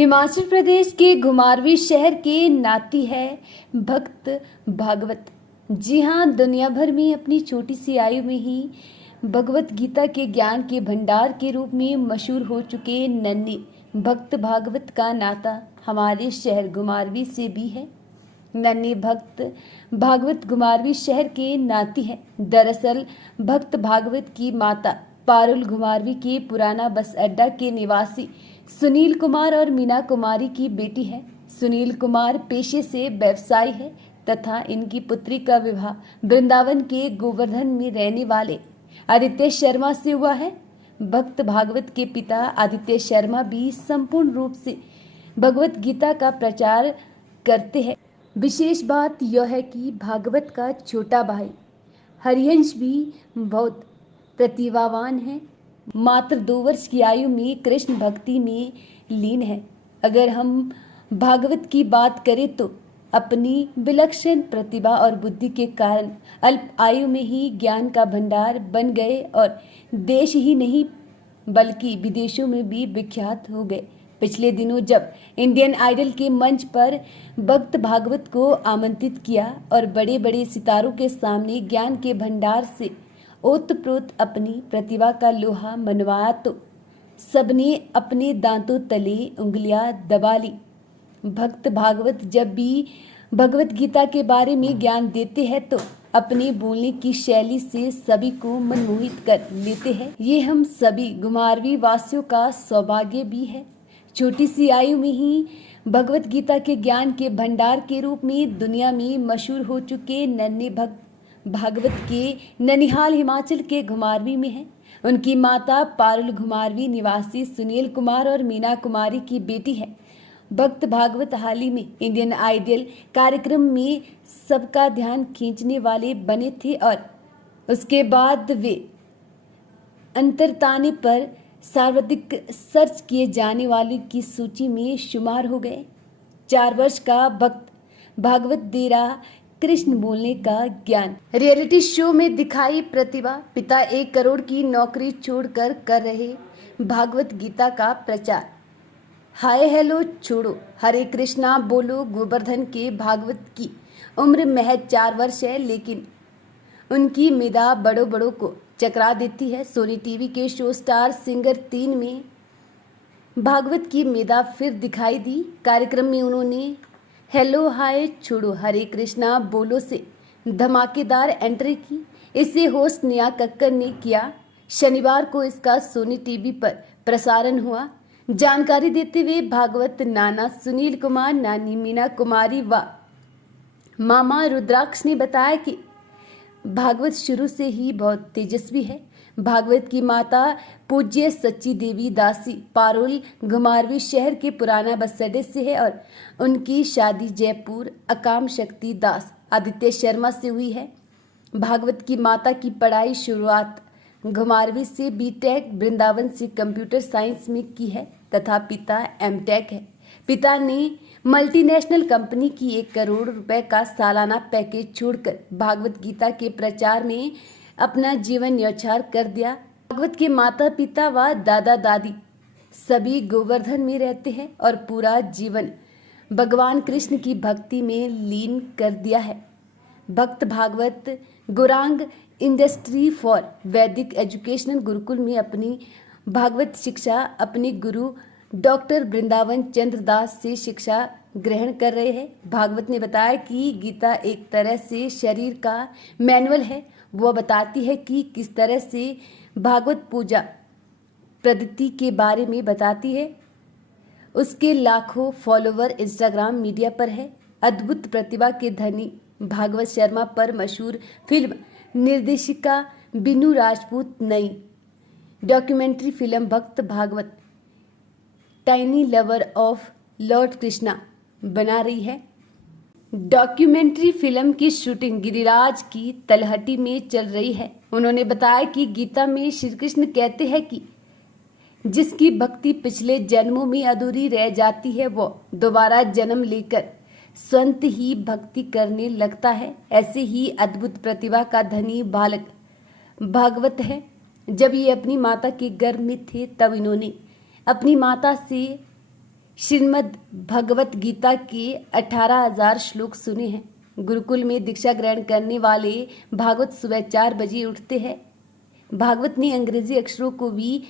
हिमाचल प्रदेश के घुमारवीं शहर के नाती है भक्त भागवत। जी हाँ, दुनिया भर में अपनी छोटी सी आयु में ही भगवत गीता के ज्ञान के भंडार के रूप में मशहूर हो चुके नन्हे भक्त भागवत का नाता हमारे शहर घुमारवीं से भी है। नन्हे भक्त भागवत घुमारवीं शहर के नाती है। दरअसल भक्त भागवत की माता पारुल घुमारवीं के पुराना बस अड्डा के निवासी सुनील कुमार और मीना कुमारी की बेटी है। सुनील कुमार पेशे से व्यवसायी है तथा इनकी पुत्री का विवाह वृंदावन के गोवर्धन में रहने वाले आदित्य शर्मा से हुआ है। भक्त भागवत के पिता आदित्य शर्मा भी संपूर्ण रूप से भगवत गीता का प्रचार करते हैं। विशेष बात यह है कि भागवत का छोटा भाई हरियंश भी बहुत प्रतिभावान है। मात्र 2 वर्ष की आयु में कृष्ण भक्ति में लीन है। अगर हम भागवत की बात करें तो अपनी विलक्षण प्रतिभा और बुद्धि के कारण अल्प आयु में ही ज्ञान का भंडार बन गए और देश ही नहीं बल्कि विदेशों में भी विख्यात हो गए। पिछले दिनों जब इंडियन आइडल के मंच पर भक्त भागवत को आमंत्रित किया और बड़े बड़े सितारों के सामने ज्ञान के भंडार से ओतप्रोत अपनी प्रतिभा का लोहा मनवाया तो सबने अपने दांतों तले उंगलियां दबा ली। भक्त भागवत जब भी भगवत गीता के बारे में ज्ञान देते हैं तो अपने बोलने की शैली से सभी को मनमोहित कर लेते हैं। ये हम सभी घुमारवीं वासियों का सौभाग्य भी है। छोटी सी आयु में ही भगवत गीता के ज्ञान के भंडार के रूप में दुनिया में मशहूर हो चुके नन्हे भक्त भागवत के ननिहाल हिमाचल के घुमारवीं में है। उनकी माता पारुल घुमारवीं निवासी सुनील कुमार और मीना कुमारी की बेटी है। भक्त भागवत हाल ही में इंडियन आइडल कार्यक्रम में सबका ध्यान खींचने वाले बने थे और उसके बाद वे अंतरताने पर सर्वाधिक सर्च किए जाने वाले की सूची में शुमार हो गए। 4 वर्ष का भक्त भागवत दे रहा कृष्ण बोलने का ज्ञान। रियलिटी शो में दिखाई प्रतिभा। पिता 1 करोड़ की नौकरी छोड़कर कर रहे भागवत गीता का प्रचार। हाय हेलो छोड़ो हरे कृष्णा बोलो गोवर्धन के भागवत की उम्र महज 4 वर्ष है, लेकिन उनकी मिदा बड़ों बड़ों को चकरा देती है। सोनी टीवी के शो स्टार सिंगर 3 में भागवत की मिदा फिर दिखाई दी। कार्यक्रम में उन्होंने हेलो हाय छोड़ो हरे कृष्णा बोलो से धमाकेदार एंट्री की। इसे होस्ट नेहा कक्कर ने किया। शनिवार को इसका सोनी टीवी पर प्रसारण हुआ। जानकारी देते हुए भागवत नाना सुनील कुमार, नानी मीना कुमारी व मामा रुद्राक्ष ने बताया कि भागवत शुरू से ही बहुत तेजस्वी है। भागवत की माता पूज्य सच्ची देवी दासी पारुल घुमारवीं शहर के पुराना बस अड्डे से है और उनकी शादी जयपुर अकाम शक्ति दास आदित्य शर्मा से हुई है। भागवत की माता की पढ़ाई शुरुआत घुमारवीं से बीटेक, वृंदावन से कंप्यूटर साइंस में की है तथा पिता एमटेक है। पिता ने मल्टीनेशनल कंपनी की 1 करोड़ रुपए का सालाना पैकेज छोड़कर भागवत गीता के प्रचार में अपना जीवन न्यौछावर कर दिया। भागवत के माता पिता व दादा दादी सभी गोवर्धन में रहते हैं और पूरा जीवन भगवान कृष्ण की भक्ति में लीन कर दिया है। भक्त भागवत गौरांग इंडस्ट्री फॉर वैदिक एजुकेशनल गुरुकुल में अपनी भागवत शिक्षा अपने गुरु डॉक्टर वृंदावन चंद्र दास से शिक्षा ग्रहण कर रहे हैं। भागवत ने बताया कि गीता एक तरह से शरीर का मैनुअल है। वह बताती है कि किस तरह से भागवत पूजा पद्धति के बारे में बताती है। उसके लाखों फॉलोवर इंस्टाग्राम मीडिया पर है। अद्भुत प्रतिभा के धनी भागवत शर्मा पर मशहूर फिल्म निर्देशिका बिनू राजपूत नई documentary film Bhakt Bhagwat tiny lover of lord Krishna बना रही है। डॉक्यूमेंट्री फिल्म की शूटिंग गिरिराज की तलहटी में चल रही है। उन्होंने बताया कि गीता में श्री कृष्ण कहते हैं कि जिसकी भक्ति पिछले जन्मों में अधूरी रह जाती है वो दोबारा जन्म लेकर स्वयं ही भक्ति करने लगता है। ऐसे ही अद्भुत प्रतिभा का धनी बालक भागवत है। जब ये अपनी माता के गर्भ में थे तब इन्होंने अपनी माता से श्रीमद् भगवत गीता के 18,000 श्लोक सुने हैं। गुरुकुल में दीक्षा ग्रहण करने वाले भागवत सुबह 4 बजे उठते हैं। भागवत ने अंग्रेजी अक्षरों को भी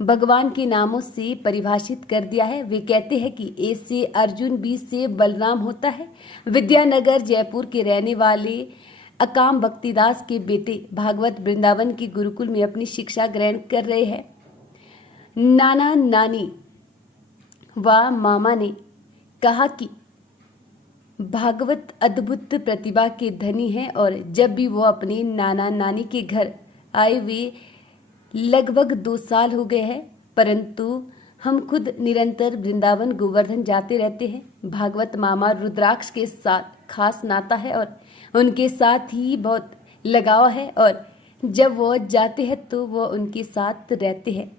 भगवान के नामों से परिभाषित कर दिया है। वे कहते हैं कि ए से अर्जुन, बी से बलराम होता है। विद्यानगर जयपुर के रहने वाले अकाम भक्तिदास के बेटे भागवत वृंदावन के गुरुकुल में अपनी शिक्षा ग्रहण कर रहे हैं। नाना नानी व मामा ने कहा कि भागवत अद्भुत प्रतिभा के धनी हैं और जब भी वो अपने नाना नानी के घर आए वे लगभग 2 साल हो गए हैं, परंतु हम खुद निरंतर वृंदावन गोवर्धन जाते रहते हैं। भागवत मामा रुद्राक्ष के साथ खास नाता है और उनके साथ ही बहुत लगाव है और जब वो जाते हैं तो वो उनके साथ रहते हैं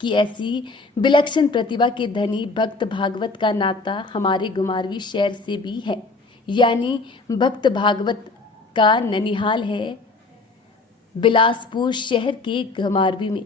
कि ऐसी विलक्षण प्रतिभा के धनी भक्त भागवत का नाता हमारे घुमारवी शहर से भी है। यानी भक्त भागवत का ननिहाल है बिलासपुर शहर के घुमारवी में।